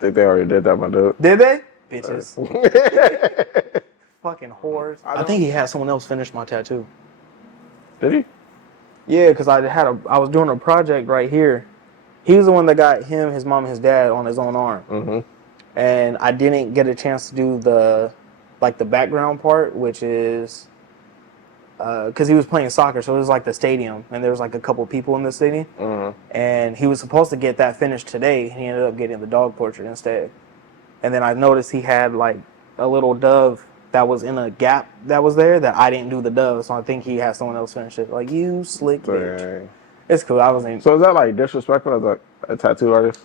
think they already did that, my dude. Did they? Bitches. Fucking whores. I think he had someone else finish my tattoo. Did he? Yeah, because I was doing a project right here. He was the one that got him, his mom, and his dad on his own arm. Mm-hmm. And I didn't get a chance to do the background part, which is because he was playing soccer, so it was like the stadium, and there was like a couple people in the stadium. Mm-hmm. And he was supposed to get that finished today. He ended up getting the dog portrait instead. And then I noticed he had like a little dove that was in a gap that was there that I didn't do the dove, so I think he had someone else finish it. Like, you slick bitch. It's cool. I wasn't. So is that like disrespectful as a tattoo artist?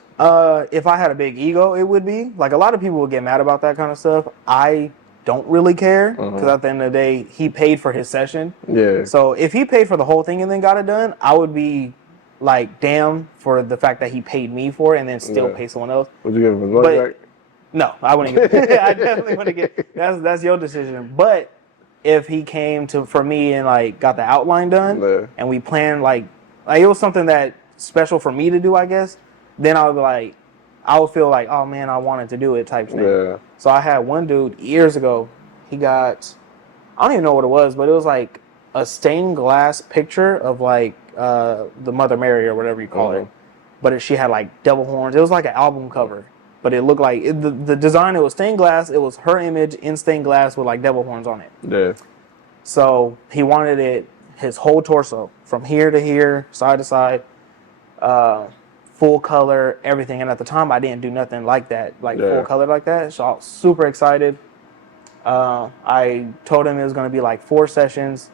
If I had a big ego, it would be. Like, a lot of people would get mad about that kind of stuff. I don't really care because at the end of the day, he paid for his session. Yeah. So if he paid for the whole thing and then got it done, I would be like, damn for the fact that he paid me for it and then still pay someone else. Would you give him his money back? No, I wouldn't even. I definitely wouldn't get. That's your decision. But if he came for me and like got the outline done and we planned like it was something that special for me to do, I guess, then I would feel like, oh man, I wanted to do it type thing. Yeah. So I had one dude years ago. He got, I don't even know what it was, but it was like a stained glass picture of like the Mother Mary or whatever you call it. But she had like devil horns. It was like an album cover. But it looked like the design. It was stained glass. It was her image in stained glass with like devil horns on it. Yeah. So he wanted it his whole torso from here to here, side to side, full color, everything. And at the time, I didn't do nothing like that, full color like that. So I was super excited. I told him it was going to be like 4 sessions.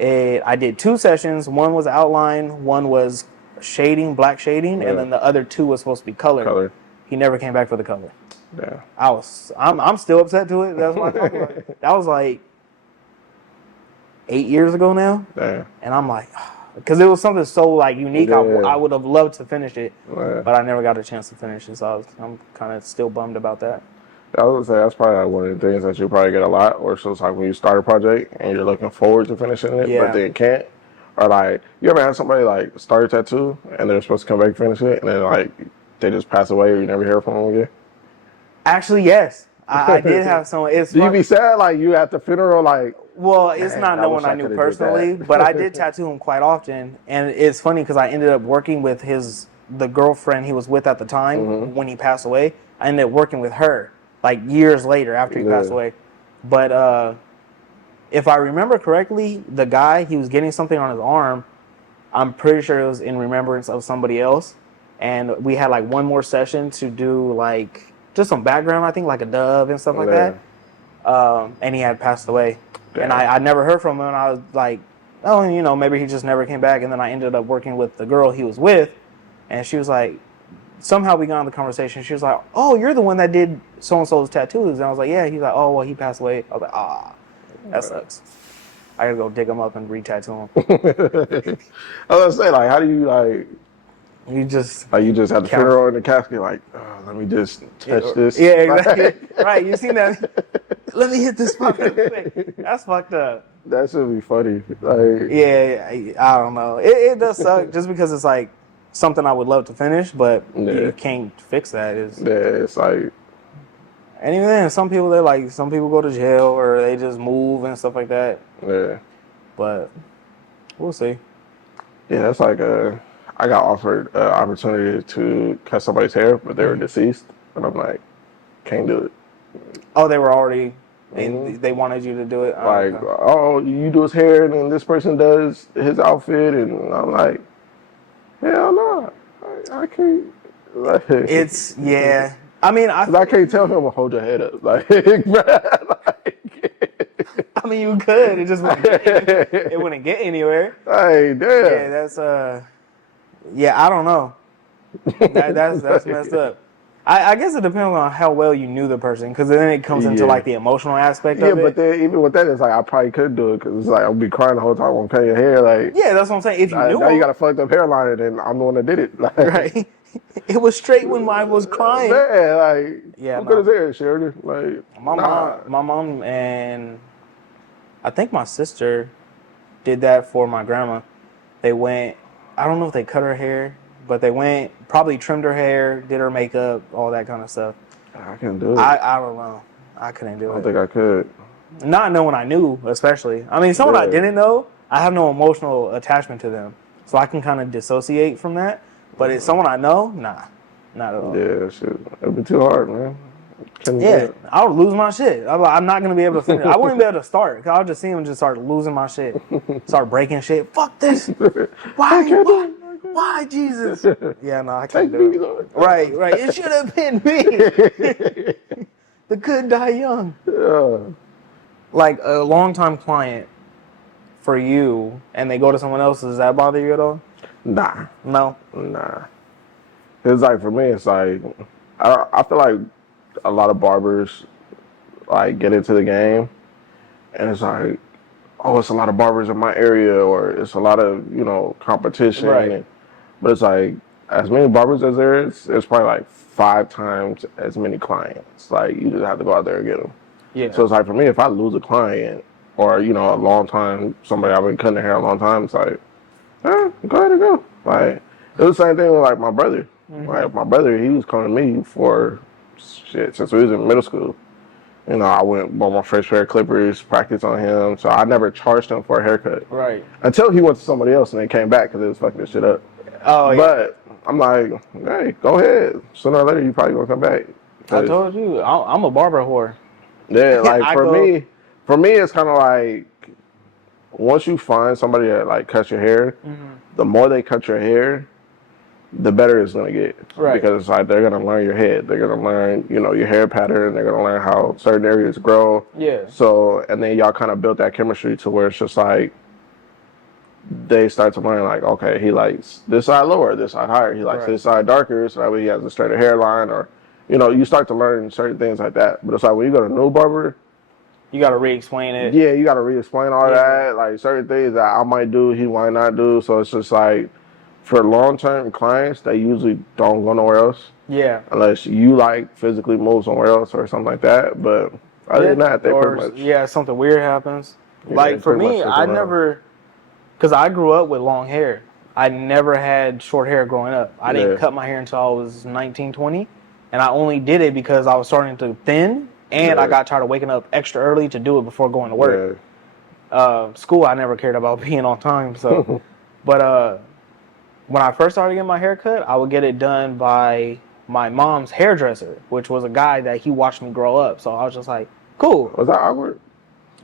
I did 2 sessions. One was outline, one was shading, black shading, and then the other 2 was supposed to be color. He never came back for the color. Yeah. I'm still upset to it. That's why I talk about it. That was like 8 years ago now. Damn. And I'm like, because it was something so like unique. I would have loved to finish it, but I never got a chance to finish it. So I'm kind of still bummed about that. I would say that's probably like one of the things that you probably get a lot, or so it's like when you start a project and you're looking forward to finishing it, but then can't. Or like, you ever had somebody like start a tattoo and they're supposed to come back and finish it, and then like they just pass away or you never hear from them again? Actually, yes. I did have someone. Do you be sad like you at the funeral like? Well, it's not no one I knew personally, but I did tattoo him quite often, and it's funny because I ended up working with the girlfriend he was with at the time when he passed away. I ended up working with her like years later after he passed away. But if I remember correctly, the guy, he was getting something on his arm. I'm pretty sure it was in remembrance of somebody else, and we had like one more session to do like just some background, I think like a dove and stuff like that. And he had passed away. Damn. And I never heard from him, and I was like, oh, you know, maybe he just never came back. And then I ended up working with the girl he was with, and she was like, somehow we got on the conversation. She was like, oh, you're the one that did so-and-so's tattoos. And I was like, yeah. He's like, oh, well, he passed away. I was like, that sucks. I gotta go dig him up and re-tattoo him. I was gonna say, like, how do you, like... You just have the funeral in the casket, like, let me just touch this. Yeah, exactly. Right, you seen that? Let me hit this spot real quick. That's fucked up. That should be funny. Like, yeah, I don't know. It does suck just because it's like something I would love to finish, but you can't fix that. It's like... And even then, some people go to jail or they just move and stuff like that. Yeah. But we'll see. Yeah, that's like I got offered an opportunity to cut somebody's hair, but they were deceased. And I'm like, can't do it. Oh, they were already... They wanted you to do it? Like, oh, you do his hair and then this person does his outfit. And I'm like, hell no. I can't. Like, it's, yeah. I mean, I can't tell him to hold your head up. Like, I mean, you could. It just wouldn't get anywhere. Hey, damn. Yeah, that's I don't know. That's messed up. I guess it depends on how well you knew the person, because then it comes into like the emotional aspect of it. Yeah, but then even with that, it's like I probably could do it because it's like I'll be crying the whole time on cutting your hair. Like, yeah, that's what I'm saying. If you knew, now you got a fucked up hairline, and then I'm the one that did it. Like, right? It was straight when I was crying. Man, like, yeah, who cut his hair, Sheridan? Like, my mom, and I think my sister did that for my grandma. They went. I don't know if they cut her hair. But they went, probably trimmed her hair, did her makeup, all that kind of stuff. I can't do it. I don't know. I couldn't do it. I don't think I could. Not knowing I knew, especially. I mean, someone I didn't know, I have no emotional attachment to them. So I can kind of dissociate from that. But it's someone I know, nah. Not at all. Yeah, shit. It'd be too hard, man. I would lose my shit. I'm not going to be able to finish. I wouldn't be able to start. Because I'll just see him just start losing my shit. Start breaking shit. Fuck this. Why, Jesus? Yeah, no, I can't do it. Lord. Right. It should have been me. The good die young. Yeah. Like a longtime client for you, and they go to someone else, does that bother you at all? Nah. No? Nah. It's like, for me, it's like, I feel like a lot of barbers, like, get into the game, and it's like, oh, it's a lot of barbers in my area, or it's a lot of, competition. Right. But it's like, as many barbers as there is, it's probably like 5 times as many clients. Like, you just have to go out there and get them. Yeah. So it's like, for me, if I lose a client, or, a long time, somebody I've been cutting their hair a long time, it's like, go ahead and go. Like, it was the same thing with, like, my brother. Mm-hmm. Like, my brother, he was coming to me for shit since we was in middle school. I bought my first pair of clippers, practiced on him, so I never charged him for a haircut. Right. Until he went to somebody else and then came back because it was fucking this shit up. Oh, yeah. But I'm like, hey, go ahead. Sooner or later, you probably gonna come back. I told you, I'm a barber whore. Yeah, like for me, it's kind of like once you find somebody that like cuts your hair, the more they cut your hair, the better it's gonna get. Right. Because it's like they're gonna learn your head, they're gonna learn your hair pattern, they're gonna learn how certain areas grow. Yeah. So and then y'all kind of built that chemistry to where it's just like they start to learn like, okay, he likes this side lower, this side higher. He likes this side darker, so that way he has a straighter hairline, or you start to learn certain things like that. But it's like when you go to a new barber, you got to re-explain it. Yeah, you got to re-explain all that. Like certain things that I might do, he might not do. So it's just like for long-term clients, they usually don't go nowhere else. Yeah. Unless you like physically move somewhere else or something like that. But other than that, they pretty much. Yeah, something weird happens. Yeah, like for me, I never, because I grew up with long hair. I never had short hair growing up. I didn't cut my hair until I was 19, 20. And I only did it because I was starting to thin. And I got tired of waking up extra early to do it before going to work. School, I never cared about being on time. So, but when I first started getting my hair cut, I would get it done by my mom's hairdresser, which was a guy that he watched me grow up. So I was just like, cool. Was that awkward?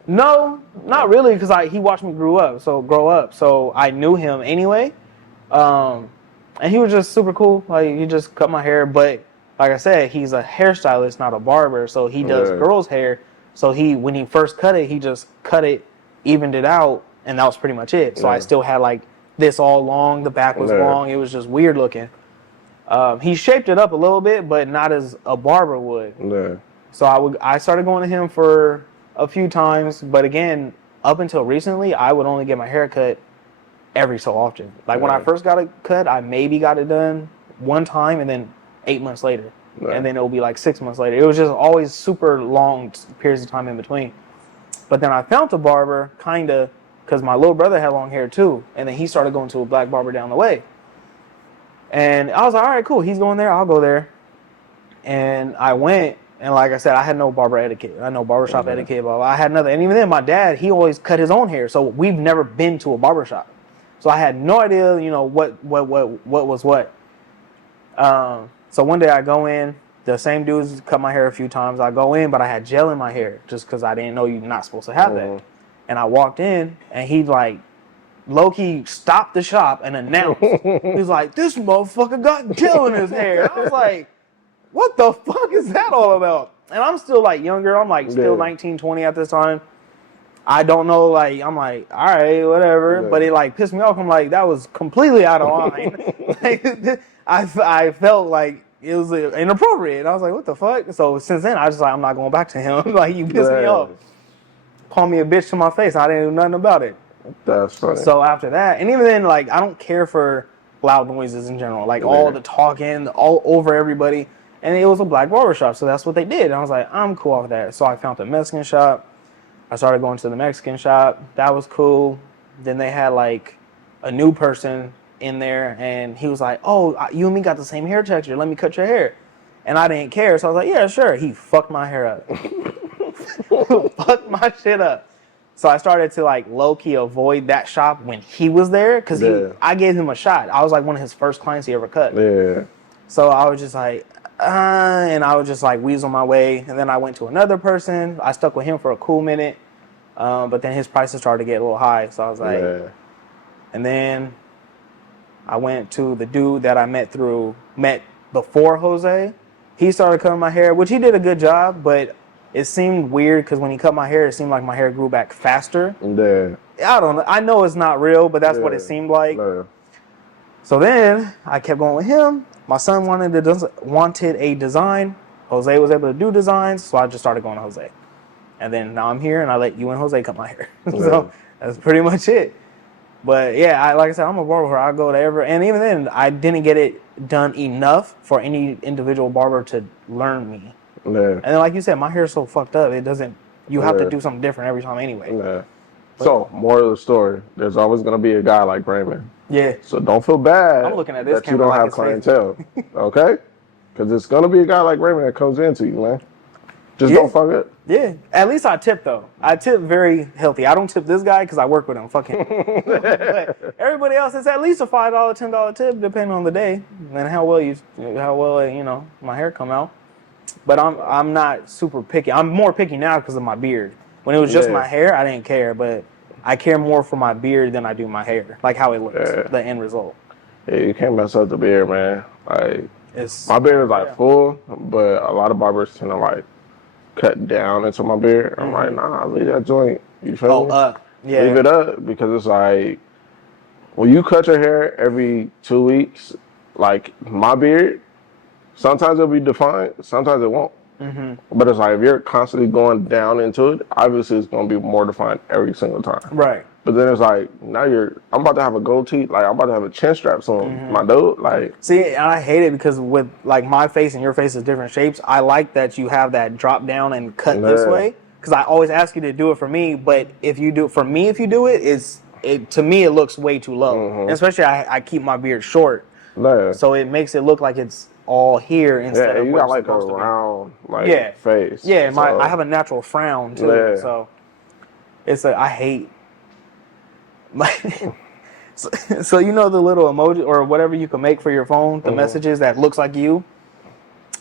No, not really, because he watched me grow up. So I knew him anyway. And he was just super cool. Like, he just cut my hair, but like I said, he's a hairstylist, not a barber, so he does girls' hair. So when he first cut it, he just cut it, evened it out, and that was pretty much it. So I still had like this all long, the back was long, it was just weird looking. He shaped it up a little bit, but not as a barber would. Yeah. So I started going to him for a few times, but again, up until recently, I would only get my hair cut every so often. Like when I first got it cut, I maybe got it done one time, and then 8 months later, and then it'll be like 6 months later. It was just always super long periods of time in between. But then I found a barber, kinda, because my little brother had long hair too, and then he started going to a black barber down the way. And I was like, all right, cool, he's going there, I'll go there. And I went, and like I said, I had no barber etiquette. I know barbershop etiquette, blah, blah. I had nothing. And even then, my dad, he always cut his own hair, so we've never been to a barbershop. So I had no idea, what was what. So one day I go in, the same dudes cut my hair a few times. I go in, but I had gel in my hair just because I didn't know you're not supposed to have that. And I walked in, and he like low-key stopped the shop and announced. He was like, this motherfucker got gel in his hair. I was like, what the fuck is that all about? And I'm still like younger. I'm like still 19, 20 at this time. I don't know, like, I'm like, all right, whatever. But it like pissed me off. I'm like, that was completely out of line. Like, I felt like it was inappropriate. I was like, what the fuck? So since then, I was like, I'm not going back to him. Like, you pissed me off. Call me a bitch to my face. I didn't do nothing about it. That's funny. So after that, and even then, like, I don't care for loud noises in general. Like, all the talking, all over everybody. And it was a black barbershop, so that's what they did. And I was like, I'm cool with that. So I found a Mexican shop. I started going to the Mexican shop. That was cool. Then they had, like, a new person in there, and he was like, "Oh, you and me got the same hair texture. Let me cut your hair." And I didn't care, so I was like, "Yeah, sure." He fucked my hair up. Fucked my shit up. So I started to like low key avoid that shop when he was there because I gave him a shot. I was like one of his first clients he ever cut. Yeah. So I was just like, and I was just like weasel my way. And then I went to another person. I stuck with him for a cool minute. But then his prices started to get a little high. So I was like, and then I went to the dude that I met before Jose. He started cutting my hair, which he did a good job, but it seemed weird because when he cut my hair, it seemed like my hair grew back faster. Yeah. I don't know. I know it's not real, but that's what it seemed like. Yeah. So then I kept going with him. My son wanted a design. Jose was able to do designs, so I just started going to Jose. And then now I'm here, and I let you and Jose cut my hair. So that's pretty much it. But yeah, like I said, I'm a barber. I go to and even then, I didn't get it done enough for any individual barber to learn me. Yeah. And then, like you said, my hair is so fucked up. It doesn't. You have to do something different every time anyway. Yeah. So, moral of the story: there's always gonna be a guy like Raymond. Yeah. So don't feel bad. I'm looking at this that you don't have clientele, okay? Because it's gonna be a guy like Raymond that comes into you, man. Just don't fuck it. Yeah. At least I tip though. I tip very healthy. I don't tip this guy because I work with him. Fuck him. But everybody else, it's at least a $5, $10 tip depending on the day and how well my hair come out. But I'm not super picky. I'm more picky now because of my beard. When it was just my hair, I didn't care. But I care more for my beard than I do my hair, like how it looks, the end result. Yeah, you can't mess up the beard, man. Like my beard is like full, but a lot of barbers tend to like cut down into my beard. I'm like, nah, leave that joint. You feel me? Leave it up because it's like when you cut your hair every 2 weeks, like my beard, sometimes it'll be defined, sometimes it won't. But it's like if you're constantly going down into it, obviously it's gonna be more defined every single time. Right. But then it's like now I'm about to have a goatee, like I'm about to have a chin strap soon, my dude. Like, see, I hate it because with like my face and your face is different shapes. I like that you have that drop down and cut this way because I always ask you to do it for me. But if you do it for me, to me it looks way too low. And especially I keep my beard short, so it makes it look like it's all here instead of you got like a round face. Yeah, I have a natural frown too, so I hate. So you know the little emoji or whatever you can make for your phone, the messages that looks like you.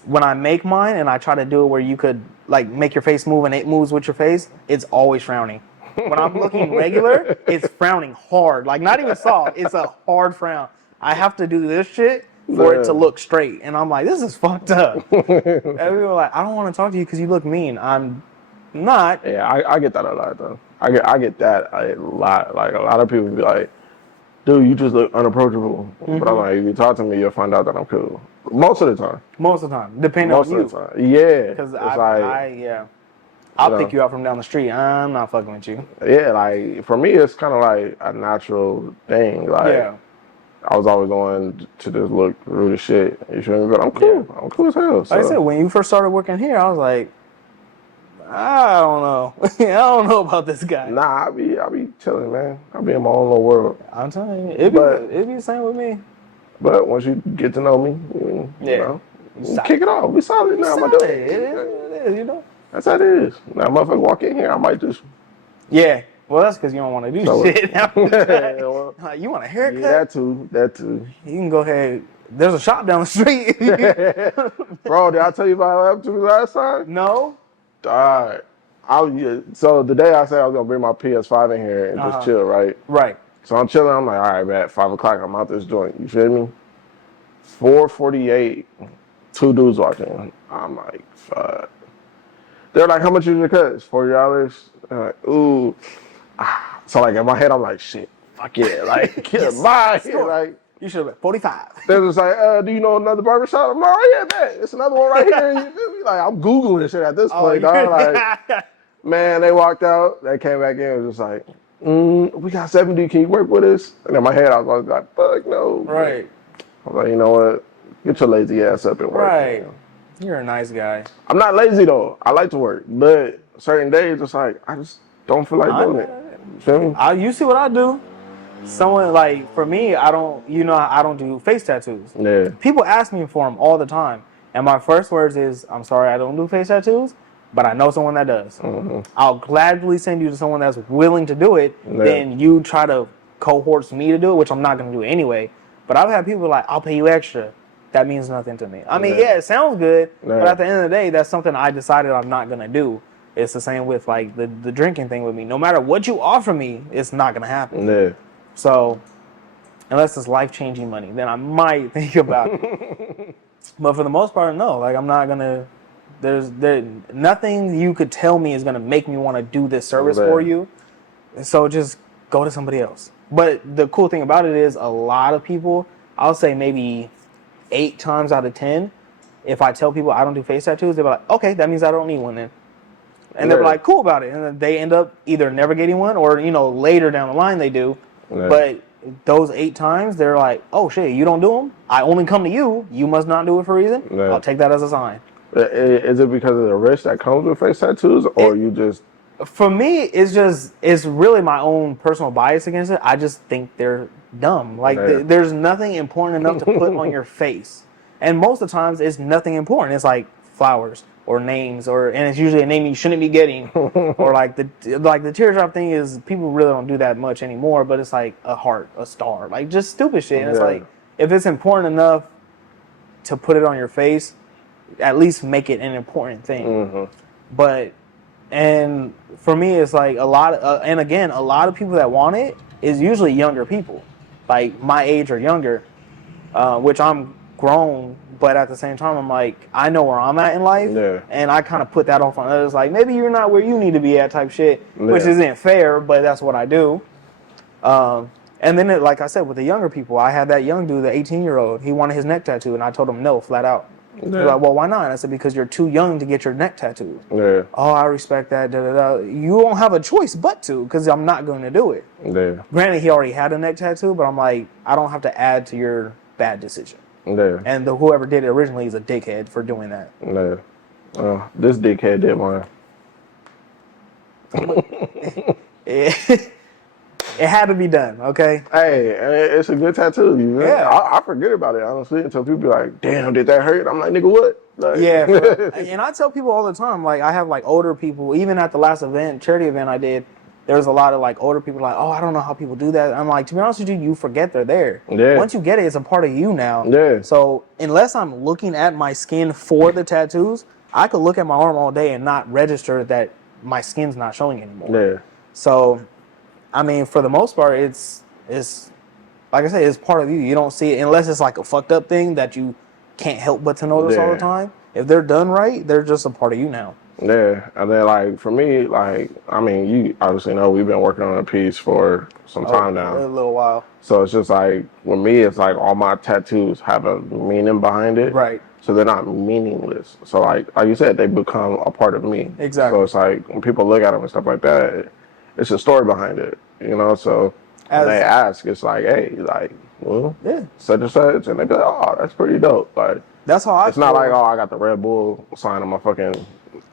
When I make mine and I try to do it where you could like make your face move and it moves with your face, it's always frowning. When I'm looking regular, it's frowning hard, like not even soft. It's a hard frown. I have to do this shit for it to look straight. And I'm like, this is fucked up. And people are like, I don't want to talk to you because you look mean. I'm not. Yeah, I get that a lot, though. I get that a lot. Like, a lot of people be like, dude, you just look unapproachable. But I'm like, if you talk to me, you'll find out that I'm cool. Most of the time. Most of the time. Depending on you. Most of the time. Yeah. Because I'll pick you up from down the street. I'm not fucking with you. Yeah, like, for me, it's kind of like a natural thing. Like, I was always going to just look rude as shit. You feel me? But I'm cool. I'm cool as hell. So. Like I said, when you first started working here, I was like, I don't know. I don't know about this guy. Nah, I be chilling, man. I be in my own little world. I'm telling you, it'd be the same with me. But once you get to know me, you know, kick it off. We solid now, my dude. It is, you know. That's how it is. Now, motherfucker walk in here, I might just. Yeah. Well, that's because you don't want to do shit. You want a haircut? Yeah, that too. You can go ahead. There's a shop down the street. Bro, did I tell you about what happened to me last time? No. All right. So the day I said I was gonna bring my PS5 in here and just chill, right? Right. So I'm chilling. I'm like, all right, man. At 5 o'clock, I'm out this joint. You feel me? 4:48. 2 dudes walk in. I'm like, fuck. They're like, how much is your cut? It's $40. I'm like, ooh. So like in my head, I'm like, shit, fuck yeah, like, bye. Like, you should have been 45. They're just like, do you know another barbershop? I'm like, oh yeah, man, it's another one right here. You feel me? Like, I'm Googling shit at this point, dog. Like, man, they walked out, they came back in, it was just like, we got 70, can you work with us? And in my head, I was like, fuck no. Right. I was like, you know what? Get your lazy ass up and work. Right. Man. You're a nice guy. I'm not lazy though. I like to work, but certain days, it's like, I just don't feel like doing it. You feel me? You see what I do. someone like for me, I don't do face tattoos. Yeah. People ask me for them all the time, and my first words is, "I'm sorry, I don't do face tattoos, but I know someone that does. I'll gladly send you to someone that's willing to do it. Yeah. Then you try to cohort me to do it, which I'm not going to do anyway. But I've had people like, I'll pay you extra. That means nothing to me. I mean, yeah, it sounds good, but at the end of the day, that's something I decided I'm not going to do. It's the same with like the drinking thing with me. No matter what you offer me, it's not going to happen. Yeah. So, unless it's life-changing money, then I might think about it. But for the most part, no. Like, I'm not going to... There's nothing you could tell me is going to make me want to do this service for you. So just go to somebody else. But the cool thing about it is a lot of people, I'll say maybe 8 times out of 10, if I tell people I don't do face tattoos, they're like, okay, that means I don't need one then. And they're like, cool about it. And then they end up either never getting one or, later down the line they do. Yeah. But those 8 times, they're like, oh, shit, you don't do them? I only come to you. You must not do it for a reason. Yeah. I'll take that as a sign. Is it because of the risk that comes with face tattoos, or you just... For me, it's really my own personal bias against it. I just think they're dumb. Like, there's nothing important enough to put on your face. And most of the times, it's nothing important. It's like flowers or names, and it's usually a name you shouldn't be getting. Or like the teardrop thing is, people really don't do that much anymore, but it's like a heart, a star, like just stupid shit. And it's like, if it's important enough to put it on your face, at least make it an important thing. But, and for me, it's like a lot of, and again, a lot of people that want it is usually younger people, like my age or younger, which I'm grown, but at the same time, I'm like, I know where I'm at in life, and I kind of put that off on others, like, maybe you're not where you need to be at type shit, which isn't fair, but that's what I do. And then, like I said, with the younger people, I had that young dude, the 18-year-old, he wanted his neck tattoo, and I told him no, flat out. He's like, well, why not? And I said, because you're too young to get your neck tattooed. Oh, I respect that. You don't have a choice but to, because I'm not going to do it. Granted, he already had a neck tattoo, but I'm like, I don't have to add to your bad decision. And whoever did it originally is a dickhead for doing that. This dickhead did mine. It had to be done, okay? Hey, it's a good tattoo. I forget about it, honestly, until people be like, damn, did that hurt? I'm like, nigga, what? Like, and I tell people all the time, like, I have, like, older people, even at the last charity event I did, there was a lot of, like, older people like, oh, I don't know how people do that. I'm like, to be honest with you, you forget they're there. Once you get it, it's a part of you now. So unless I'm looking at my skin for the tattoos, I could look at my arm all day and not register that my skin's not showing anymore. So... I mean, for the most part, it's like I said, it's part of you. You don't see it unless it's like a fucked up thing that you can't help but to notice all the time. If they're done right, they're just a part of you now. Yeah, and then like for me, like I mean, you obviously know we've been working on a piece for some time now, a little while. So it's just like with me, it's like all my tattoos have a meaning behind it, right? So they're not meaningless. So like you said, they become a part of me. Exactly. So it's like when people look at them and stuff like that, it's a story behind it, So when they ask, it's like, hey, like, well, such and such, and they be like, oh, that's pretty dope. Like that's how I. It's not like, oh, I got the Red Bull sign on my fucking.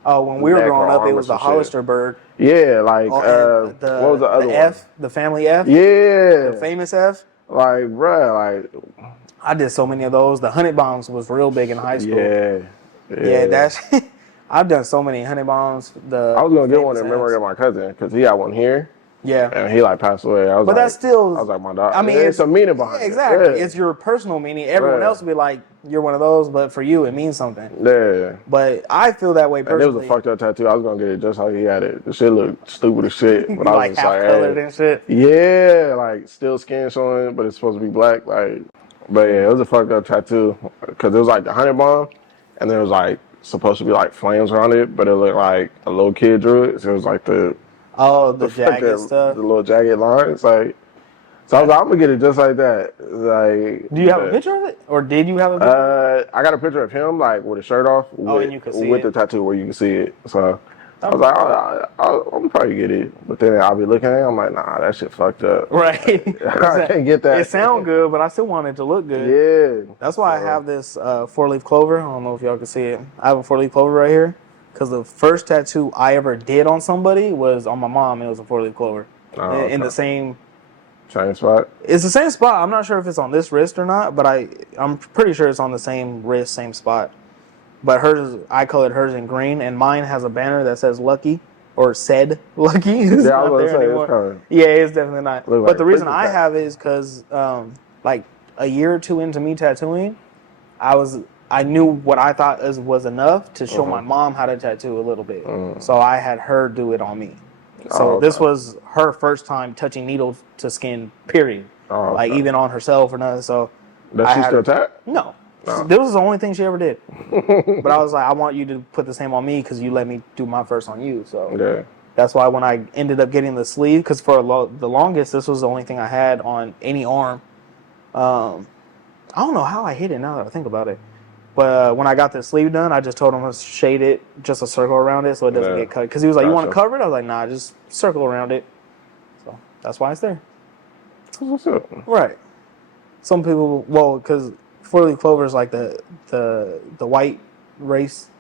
Oh, when we were growing up, it was the Hollister bird. Yeah, like what was the other one? F, the family F. Yeah, the famous F. Like, bruh, like I did so many of those. The honey bombs was real big in high school. Yeah, that's. I've done so many honey bombs. I was gonna get one in memory of my cousin because he had one here. Yeah, and he like passed away. I was but like, that's still. I was like, my dog. I mean, it's a meaning behind it. Exactly. It's your personal meaning. Everyone else will be like, you're one of those, but for you, it means something. Yeah. But I feel that way personally. And it was a fucked up tattoo. I was gonna get it just how he had it. The shit looked stupid as shit. But I was just half colored and shit. Yeah, like still skin showing, but it's supposed to be black. Like, but yeah, it was a fucked up tattoo because it was like the honey bomb, and there was like supposed to be like flames around it, but it looked like a little kid drew it. So it was like the jagged stuff, the little jagged lines. Like, so I was like, I'm gonna get it just like that. Like, do you have a picture of it, or did you have a picture? I got a picture of him like with his shirt off. And you can see with the tattoo where you can see it. So I was like, I'm probably get it, but then I'll be looking at it. I'm like, nah, that shit fucked up. Right. I can't get that. It sound good, but I still want it to look good. Yeah. That's why I have this 4-leaf clover. I don't know if y'all can see it. I have a 4-leaf clover right here. Because the first tattoo I ever did on somebody was on my mom. It was a 4-leaf clover. In the same Same spot? It's the same spot. I'm not sure if it's on this wrist or not, but I'm pretty sure it's on the same wrist, same spot. But hers, I colored hers in green, and mine has a banner that says Lucky, or said Lucky. It's I was not going to there say, anymore. it's kind of... Yeah, it's definitely not. But like the reason I have it is because, like, a year or two into me tattooing, I knew what I thought was enough to show my mom how to tattoo a little bit. So I had her do it on me. So this was her first time touching needle to skin, period. Like, even on herself or nothing. So does she still tat? No. This was the only thing she ever did. But I was like, I want you to put the same on me because you let me do my first on you. So that's why when I ended up getting the sleeve, because for the longest, this was the only thing I had on any arm. I don't know how I hit it now that I think about it. But when I got the sleeve done, I just told him to shade it, just a circle around it so it doesn't get cut. Because he was like, you want to cover it? I was like, nah, just circle around it. So that's why it's there. What's up? Right. Some people, because 4-Leaf Clover is like the white race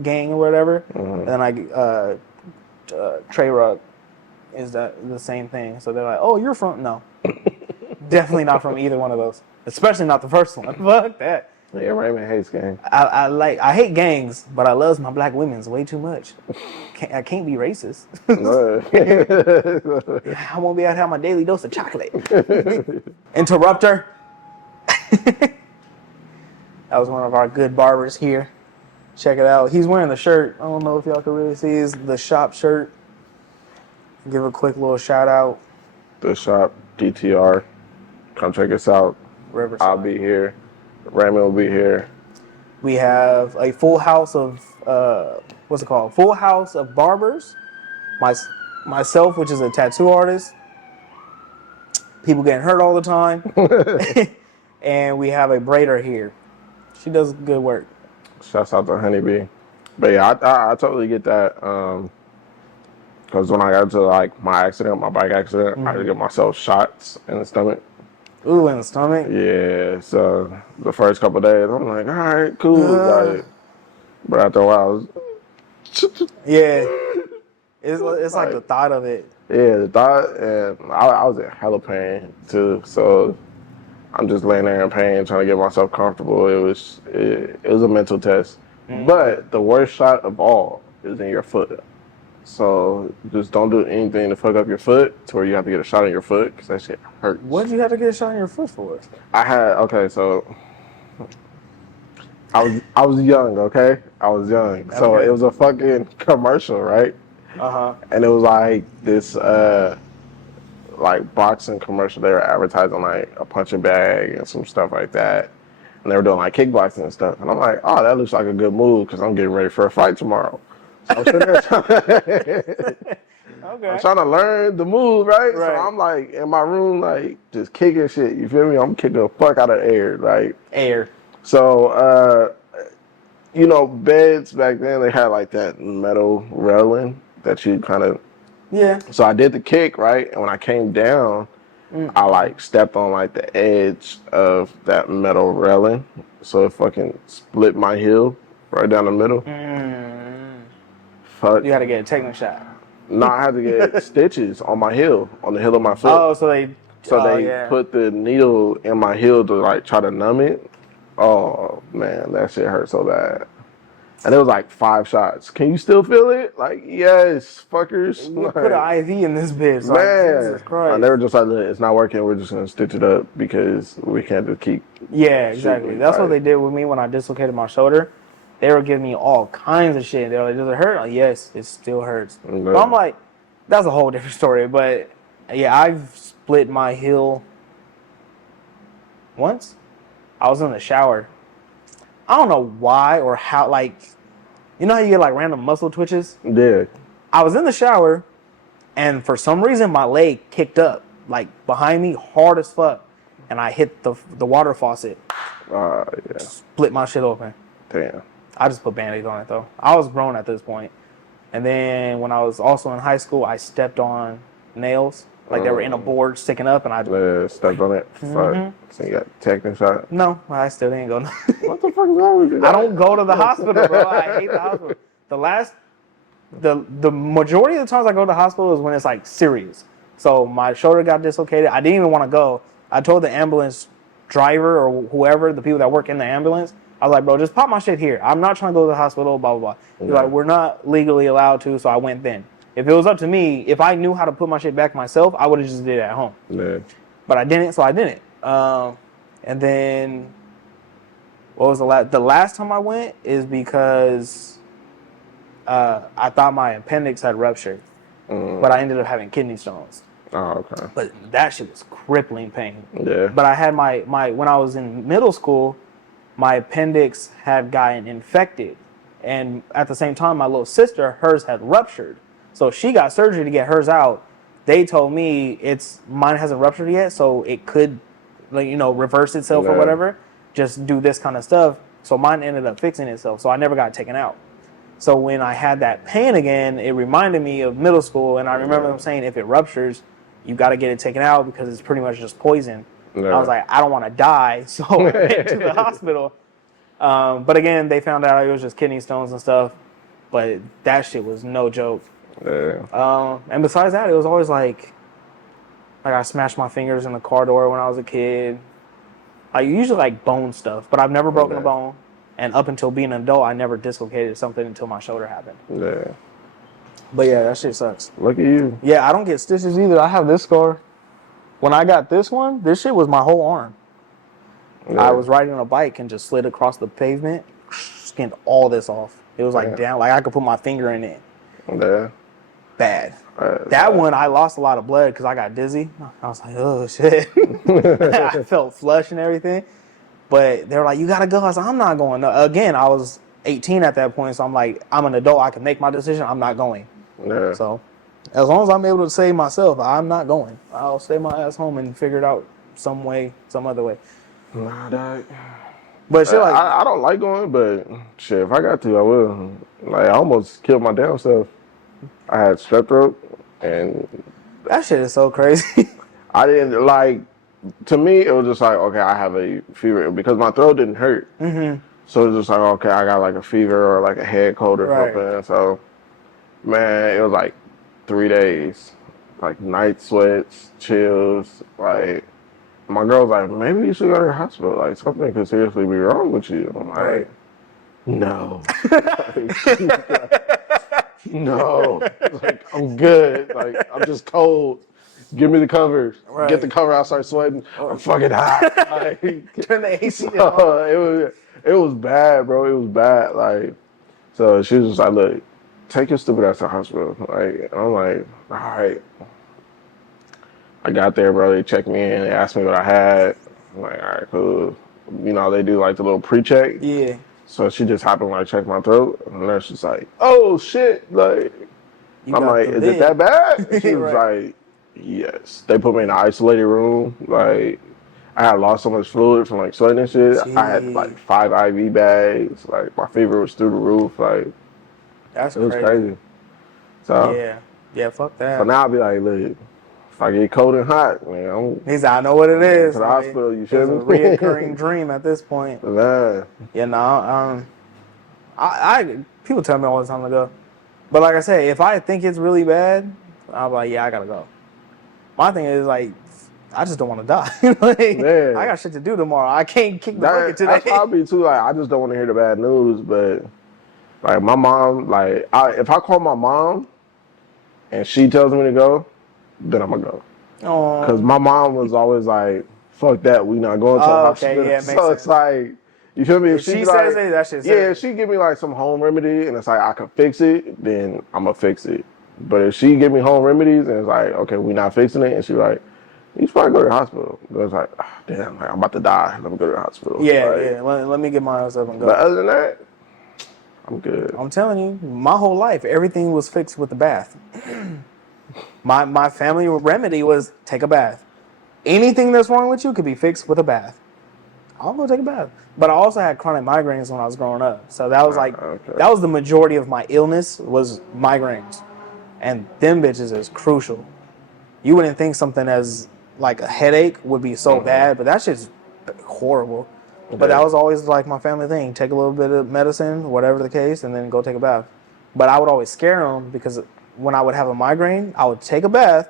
gang or whatever. And then Trey Ruck is the same thing. So they're like, oh, you're from... No. Definitely not from either one of those. Especially not the first one. Fuck that. Yeah, Raymond hates gangs. I hate gangs, but I love my black women's way too much. I can't be racist. I won't be able to have my daily dose of chocolate. Interrupter. That was one of our good barbers here. Check it out. He's wearing the shirt. I don't know if y'all can really see. It's the shop shirt. Give a quick little shout out. The shop, DTR. Come check us out. Riverside. I'll be here. Raymond will be here. We have a full house of what's it called? Full house of barbers. Myself, which is a tattoo artist. People getting hurt all the time. And we have a braider here. She does good work. Shouts out to Honeybee. But yeah, I totally get that. Because when I got into like my bike accident, I had to get myself shots in the stomach. Ooh, in the stomach? Yeah, so the first couple of days, I'm like, all right, cool. Like, but after a while, yeah, it's like the thought of it. Yeah, the thought, and I was in hella pain too. So I'm just laying there in pain, trying to get myself comfortable. It was a mental test. But the worst shot of all is in your foot. So just don't do anything to fuck up your foot to where you have to get a shot in your foot because that shit hurts. What did you have to get a shot in your foot for? So I was young, okay? I was young. So it was a fucking commercial, right? And it was like this like boxing commercial. They were advertising like a punching bag and some stuff like that. And they were doing like kickboxing and stuff. And I'm like, oh, that looks like a good move because I'm getting ready for a fight tomorrow. So I'm sitting there I'm trying to learn the move, right? So I'm like in my room, like just kicking shit. You feel me? I'm kicking the fuck out of air, like air. So, you know, beds back then they had like that metal railing that you kind of. Yeah. So I did the kick, right, and when I came down, I like stepped on like the edge of that metal railing, so it fucking split my heel right down the middle. Fuck. You had to get a technical shot. No, I had to get stitches on my heel, on the heel of my foot. Oh, so they put the needle in my heel to like try to numb it. Oh man, that shit hurt so bad. And it was like 5 shots. Can you still feel it? Like, yes, fuckers. We put an IV in this bitch. Man, like, Jesus Christ. And they were just like, it's not working. We're just gonna stitch it up because we can't just keep. Yeah, exactly. That's what they did with me when I dislocated my shoulder. They were giving me all kinds of shit. They were like, does it hurt? Like, yes, it still hurts. But I'm like, that's a whole different story. But yeah, I've split my heel once. I was in the shower. I don't know why or how, like, you know how you get like random muscle twitches? Yeah. I was in the shower, and for some reason my leg kicked up, like behind me, hard as fuck, and I hit the water faucet. Yeah. Split my shit open. Damn. I just put Band-Aids on it though. I was grown at this point. And then when I was also in high school, I stepped on nails. Like they were in a board sticking up, and I stepped on it. Fuck. So you got technical shot? No, I still didn't go. What the fuck is wrong with you? I don't go to the hospital, bro. I hate the hospital. The majority of the times I go to the hospital is when it's like serious. So my shoulder got dislocated. I didn't even want to go. I told the ambulance driver or whoever, the people that work in the ambulance, I was like, bro, just pop my shit here. I'm not trying to go to the hospital, blah, blah, blah. He's like, we're not legally allowed to, so I went then. If it was up to me, if I knew how to put my shit back myself, I would have just did it at home. Yeah. But I didn't, so I didn't. And then, what was the last time I went is because I thought my appendix had ruptured, but I ended up having kidney stones. Oh, okay. But that shit was crippling pain. Yeah. But I had my when I was in middle school, my appendix had gotten infected. And at the same time, my little sister, hers had ruptured. So she got surgery to get hers out. They told me mine hasn't ruptured yet, so it could, reverse itself or whatever. Just do this kind of stuff. So mine ended up fixing itself. So I never got taken out. So when I had that pain again, it reminded me of middle school. And I remember them saying, if it ruptures, you got to get it taken out because it's pretty much just poison. Yeah. I was like, I don't want to die, so I went to the hospital. But again, they found out it was just kidney stones and stuff. But that shit was no joke. Yeah. And besides that, it was always like I smashed my fingers in the car door when I was a kid. I usually like bone stuff, but I've never broken a bone. And up until being an adult, I never dislocated something until my shoulder happened. Yeah. But yeah, that shit sucks. Look at you. Yeah, I don't get stitches either. I have this scar. When I got this one, this shit was my whole arm. Yeah. I was riding on a bike and just slid across the pavement, skinned all this off. It was like down, like I could put my finger in it. Yeah. Bad. That one, I lost a lot of blood because I got dizzy. I was like, oh shit. I felt flush and everything. But they were like, you gotta go. I was like, I'm not going. Again, I was 18 at that point, so I'm like, I'm an adult. I can make my decision. I'm not going. Yeah. So, as long as I'm able to save myself, I'm not going. I'll stay my ass home and figure it out some way, some other way. Nah, dog. But shit, like, I don't like going, but shit, if I got to, I will. Like, I almost killed my damn self. I had strep throat, and that shit is so crazy. I didn't like. To me, it was just like, okay, I have a fever because my throat didn't hurt. Mm-hmm. So it was just like, okay, I got like a fever or like a head cold or something. So, man, it was like 3 days, like night sweats, chills. Like, my girl's like, maybe you should go to the hospital. Like, something could seriously be wrong with you. I'm like, no. No. Like, I'm good. Like, I'm just cold. Give me the covers. Right. Get the cover. I'll start sweating. I'm fucking hot. Like, turn the AC on. It was bad, bro. It was bad. Like, so she was just like, look, take your stupid ass to the hospital. Like, I'm like, all right. I got there, bro. They checked me in. They asked me what I had. I'm like, all right, cool. You know, they do like the little pre-check. Yeah. So she just happened to like check my throat. And the nurse was like, oh, shit. Like, I'm like, is it that bad? And she was like, yes. They put me in an isolated room. Like, I had lost so much fluid from like sweating and shit. Jeez. I had like 5 IV bags. Like, my fever was through the roof. Like, it was crazy. So yeah, fuck that. So now I'll be like, look, if I get cold and hot, man, he said, I know what it is. To the hospital, you feel me? It's a reoccurring dream at this point. Man. Yeah, no, I people tell me all the time to go. But like I said, if I think it's really bad, I'm like, yeah, I gotta go. My thing is like, I just don't want to die. Like, I got shit to do tomorrow. I can't kick the bucket today. That's probably too. Like, I just don't want to hear the bad news. But like my mom, like if I call my mom and she tells me to go, then I'm gonna go. Because my mom was always like, "Fuck that, we not going to the hospital." Yeah, so it's like, you feel me? If she says it, that shit's if she give me like some home remedy and it's like I can fix it, then I'm gonna fix it. But if she give me home remedies and it's like, okay, we not fixing it, and she like, you should probably go to the hospital. But it's like, oh, damn, like, I'm about to die. Let me go to the hospital. Yeah, like, let me get my ass up and go. But other than that, I'm good. I'm telling you, my whole life, everything was fixed with the bath. My family remedy was take a bath. Anything that's wrong with you could be fixed with a bath. I'll go take a bath. But I also had chronic migraines when I was growing up. So that was like, that was the majority of my illness was migraines. And them bitches is crucial. You wouldn't think something as like a headache would be so bad, but that shit's horrible. But that was always like my family thing. Take a little bit of medicine, whatever the case, and then go take a bath. But I would always scare them because when I would have a migraine, I would take a bath,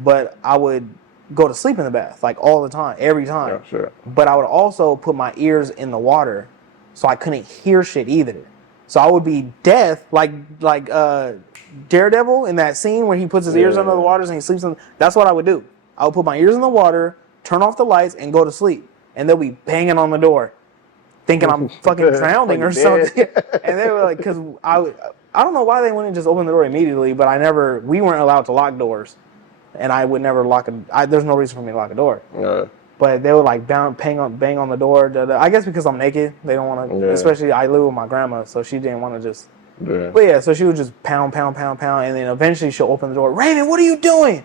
but I would go to sleep in the bath, like all the time, every time. Yeah, sure. But I would also put my ears in the water, so I couldn't hear shit either. So I would be deaf, like Daredevil in that scene where he puts his ears under the waters and he sleeps in. That's what I would do. I would put my ears in the water, turn off the lights, and go to sleep. And they'll be banging on the door, thinking I'm fucking drowning or something. And they were like, because I don't know why they wouldn't just open the door immediately, but we weren't allowed to lock doors. And I would never lock there's no reason for me to lock a door. Yeah. But they would like bang on the door. I guess because I'm naked, they don't want to. Especially I live with my grandma, so she didn't want to just. Yeah. But yeah, so she would just pound, and then eventually she'll open the door. Raven, what are you doing?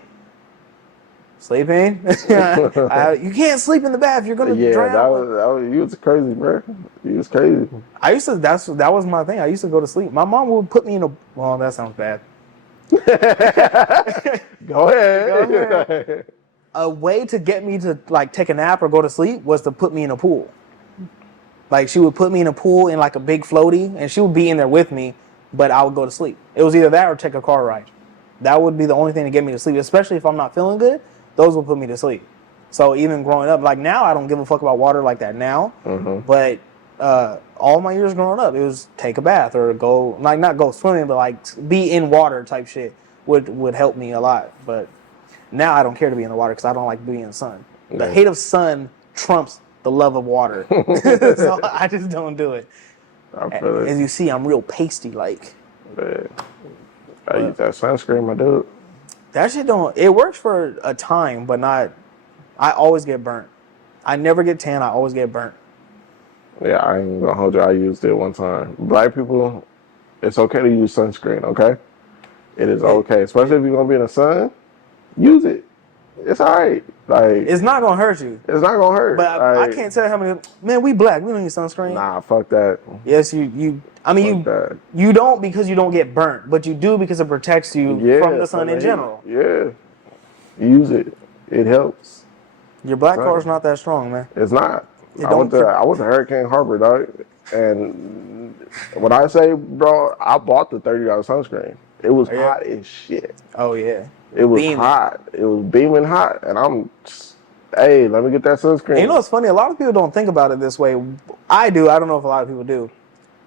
Sleeping. You can't sleep in the bath. You're gonna drown. Yeah, you was crazy, bro. You was crazy. That was my thing. I used to go to sleep. My mom would put me in a. Well, that sounds bad. Go ahead. A way to get me to like take a nap or go to sleep was to put me in a pool. Like she would put me in a pool in like a big floaty, and she would be in there with me, but I would go to sleep. It was either that or take a car ride. That would be the only thing to get me to sleep, especially if I'm not feeling good. Those would put me to sleep. So even growing up, like now I don't give a fuck about water like that now, but all my years growing up, it was take a bath or go, like not go swimming, but like be in water type shit would help me a lot. But now I don't care to be in the water because I don't like being in the sun. Yeah. The hate of sun trumps the love of water. So I just don't do it. As you see, I'm real pasty like. I use that sunscreen, my dude. That shit it works for a time, but not, I always get burnt. I never get tan, I always get burnt. Yeah, I ain't gonna hold you. I used it one time. Black people, it's okay to use sunscreen, okay? It is okay. Especially if you're gonna be in the sun, use it. It's alright. Like it's not gonna hurt you. It's not gonna hurt. But I can't tell you how many. Man, we black. We don't use sunscreen. Nah, fuck that. Yes, you. I mean, you don't because you don't get burnt, but you do because it protects you from the sun in general. Yeah, use it. It helps. Your black card's not that strong, man. It's not. I went to Hurricane Harbor, dog, and when I say, bro, I bought the $30 sunscreen. It was hot as shit. Oh yeah. It was hot. It was beaming hot, and I'm just, hey, let me get that sunscreen. And you know what's funny? A lot of people don't think about it this way. I do. I don't know if a lot of people do.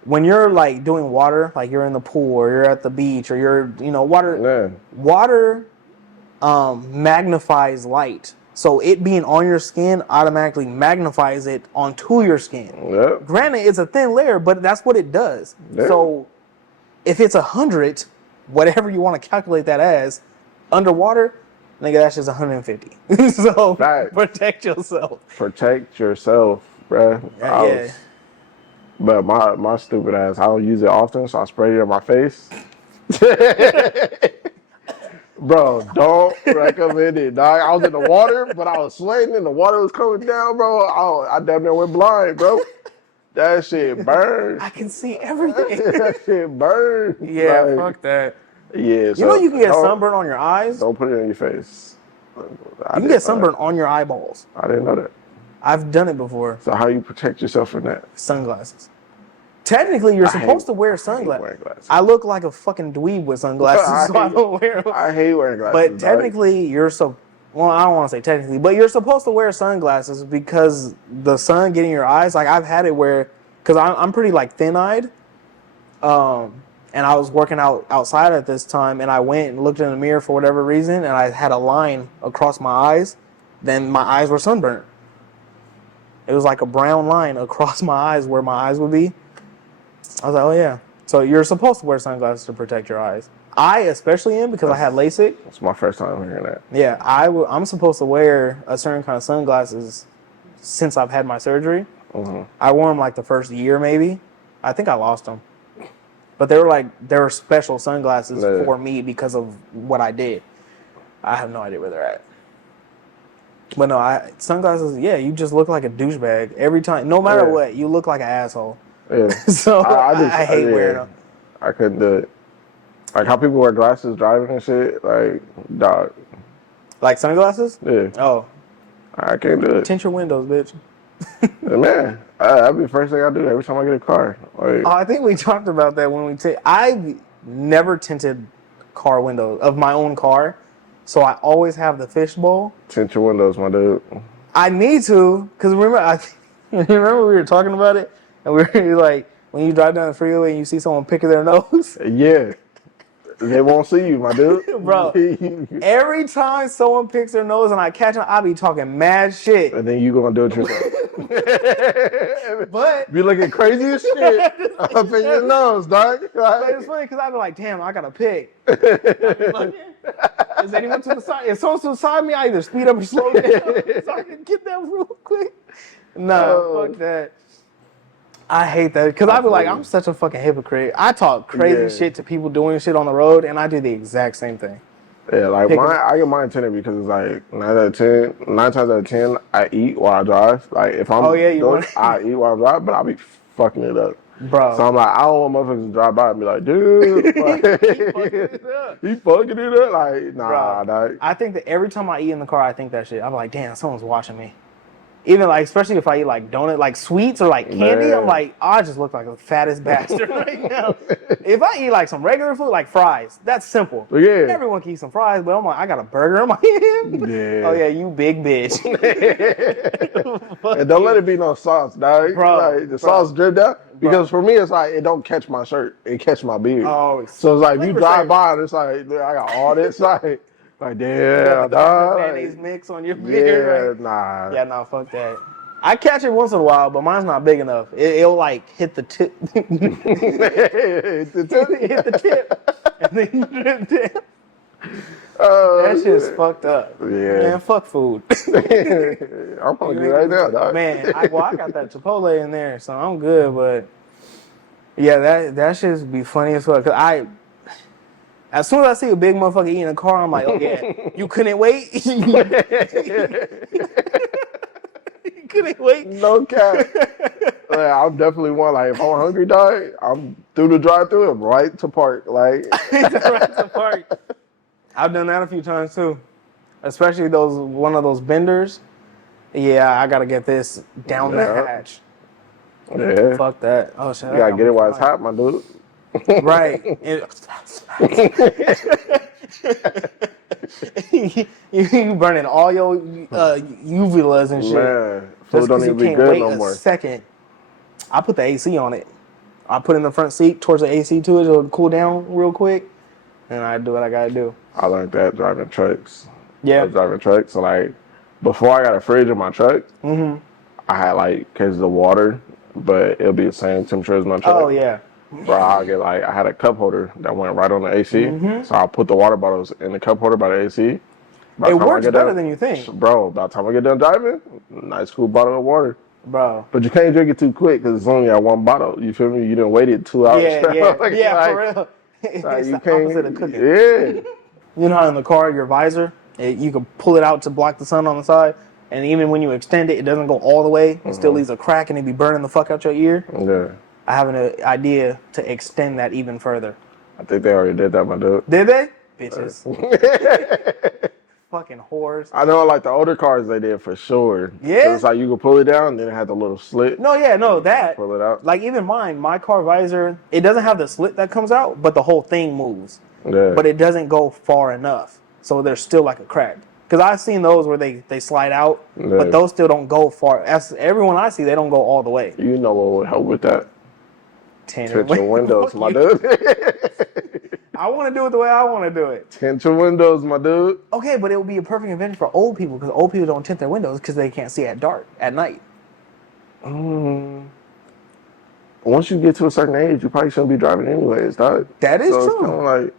When you're like doing water, like you're in the pool or you're at the beach or you're, water. Water magnifies light. So it being on your skin automatically magnifies it onto your skin. Yep. Granted, it's a thin layer, but that's what it does. Yep. So if it's 100, whatever you want to calculate that as, underwater, nigga, that's just 150. So protect yourself. Protect yourself, bruh. Yeah. But my stupid ass, I don't use it often, so I spray it in my face. Bro, don't recommend it, dog. I was in the water, but I was sweating and the water was coming down, bro. I damn near went blind, bro. That shit burns. I can see everything. That shit burns. Yeah, like, fuck that. Yeah. So you can get sunburn on your eyes? Don't put it in your face. You can get sunburn on your eyeballs. I didn't know that. I've done it before. So how you protect yourself from that? Sunglasses. Technically, you're supposed to wear sunglasses. I look like a fucking dweeb with sunglasses, so I don't wear them. I hate wearing glasses. But technically, well, I don't want to say technically, but you're supposed to wear sunglasses because the sun getting your eyes, like I've had it where, because I'm pretty like thin-eyed, and I was working outside at this time, and I went and looked in the mirror for whatever reason, and I had a line across my eyes, then my eyes were sunburned. It was like a brown line across my eyes where my eyes would be. I was like, oh yeah. So you're supposed to wear sunglasses to protect your eyes. I especially am because I had LASIK. It's my first time hearing that. Yeah, I'm supposed to wear a certain kind of sunglasses since I've had my surgery. Mm-hmm. I wore them like the first year maybe. I think I lost them. But they were special sunglasses for me because of what I did. I have no idea where they're at. But no, sunglasses, yeah, you just look like a douchebag every time. No matter what, you look like an asshole. Yeah. So I hate wearing them. I couldn't do it. Like how people wear glasses driving and shit, like, dog. Like sunglasses? Yeah. Oh. I can't do it. Tint your windows, bitch. Man, that'd be the first thing I do every time I get a car. Like, I think we talked about that when I've never tinted car windows of my own car. So I always have the fishbowl. Tint your windows, my dude. I need to, because remember we were talking about it, and we were like, when you drive down the freeway and you see someone picking their nose. Yeah. They won't see you, my dude. Bro, every time someone picks their nose and I catch them, I be talking mad shit. And then you gonna do it yourself. But be looking crazy as shit up in your nose, dog. But it's funny because I be like, damn, I gotta pick. Is anyone to the side? If someone's to the side of me, I either speed up or slow down so I can get that real quick. No, fuck that. I hate that because I be like, I'm such a fucking hypocrite. I talk crazy shit to people doing shit on the road, and I do the exact same thing. Yeah, like I get mine tinted because it's like 9 times out of 10, I eat while I drive. Like if I'm doing, I eat while I drive, but I be fucking it up. Bro. So I'm like, I don't want motherfuckers to drive by and be like, dude, like, he fucking it up. Like, nah, dog. I think that every time I eat in the car, I think that shit. I'm like, damn, someone's watching me. Even like, especially if I eat like donut, like sweets or like candy, man. I'm like, I just look like the fattest bastard right now. If I eat like some regular food, like fries, that's simple. Yeah. Everyone can eat some fries, but I'm like, I got a burger in my hand. Yeah. Oh yeah, you big bitch. And don't let it be no sauce, dog. Bro, like, the sauce drip down. Because for me, it's like, it don't catch my shirt. It catch my beard. Oh, so it's like, if you drive by and it's like, I got all this, like damn, dog. Mayonnaise mix on your beard. Yeah, right? Nah. Yeah, nah, fuck that. I catch it once in a while, but mine's not big enough. It'll like hit the tip. Hit the tip. And then drip down. That shit's fucked up. Yeah. Man, fuck food. I'm hungry right now, dog. Man, I got that Chipotle in there, so I'm good, but yeah, that shit be funny as fuck. Cause as soon as I see a big motherfucker eating a car, I'm like, oh yeah, you couldn't wait? You couldn't wait? No cap. Like, I'm definitely one, like, if I'm hungry, dog, I'm through the drive-thru, I'm right to park. Like, right to park. I've done that a few times too. Especially one of those benders. Yeah, I gotta get this down the hatch. Yeah. Fuck that. Oh shit. You gotta get it while it's hot, my dude. Right. You burning all your uvulas and shit. Man, food don't even be good no more. Second, I put the AC on it. I put it in the front seat towards the AC to it. It'll cool down real quick, and I do what I gotta do. I learned that driving trucks. Yeah, I was driving trucks. So like, before I got a fridge in my truck, I had like cause of the water, but it'll be the same temperature as my truck. Oh yeah. Bro, I had a cup holder that went right on the AC. So I'll put the water bottles in the cup holder by the AC. It works better than you think. Bro, by the time I get done driving, nice cool bottle of water. Bro. But you can't drink it too quick because it's only at one bottle. You feel me? You done waited 2 hours. Yeah, like, for real. It's the opposite of cooking. Yeah. You know how in the car, your visor, you can pull it out to block the sun on the side, and even when you extend it, it doesn't go all the way. It still leaves a crack, and it be burning the fuck out your ear. Yeah. I have an idea to extend that even further. I think they already did that, my dude. Did they? Bitches. Fucking whores. I know, like the older cars, they did for sure. Yeah. It's like you could pull it down, and then it had the little slit. No, yeah, no, that. Pull it out. Like even my car visor, it doesn't have the slit that comes out, but the whole thing moves. Yeah. But it doesn't go far enough, so there's still like a crack. Because I've seen those where they slide out, but those still don't go far. As everyone I see, they don't go all the way. You know what would help with that? Tint your windows, my dude. I want to do it the way I want to do it. Tint your windows, my dude. Okay, but it would be a perfect invention for old people because old people don't tint their windows because they can't see at dark at night. Once you get to a certain age, you probably shouldn't be driving anyways, dog. That is true. It's kind of like,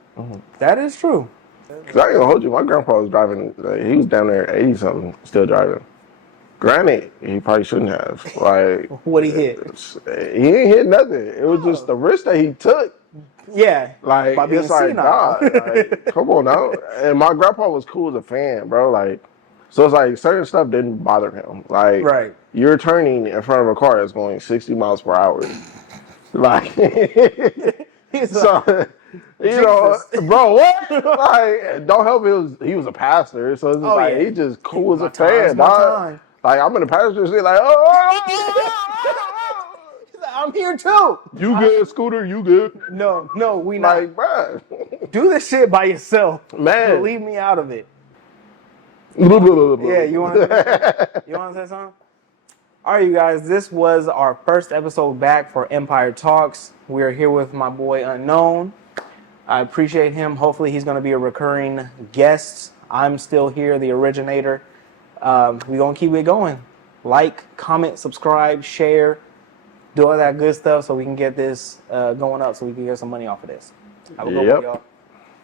that is true. Cause I ain't gonna hold you. My grandpa was driving. He was down there 80 something, still driving. Granted, he probably shouldn't have. Like, what he hit? He ain't hit nothing. It was just the risk that he took. Yeah, like it's like God. Like, come on now. And my grandpa was cool as a fan, bro. Like, so it's like certain stuff didn't bother him. Like, right. You're turning in front of a car that's going 60 miles per hour. Like, so. You know, bro, what? Like, don't help he was a pastor, so it's just he just cool as a fan, dog. Like, I'm in the passenger seat, like, I'm here too. You good, Scooter? You good? No, we not. Like, bro, do this shit by yourself. Man. Leave me out of it. Yeah, you want to say something? All right, you guys, this was our first episode back for Empire Talks. We are here with my boy Unknown. I appreciate him. Hopefully he's going to be a recurring guest. I'm still here, the originator. We're going to keep it going. Like, comment, subscribe, share, do all that good stuff so we can get this going up so we can get some money off of this. Have a good one, y'all.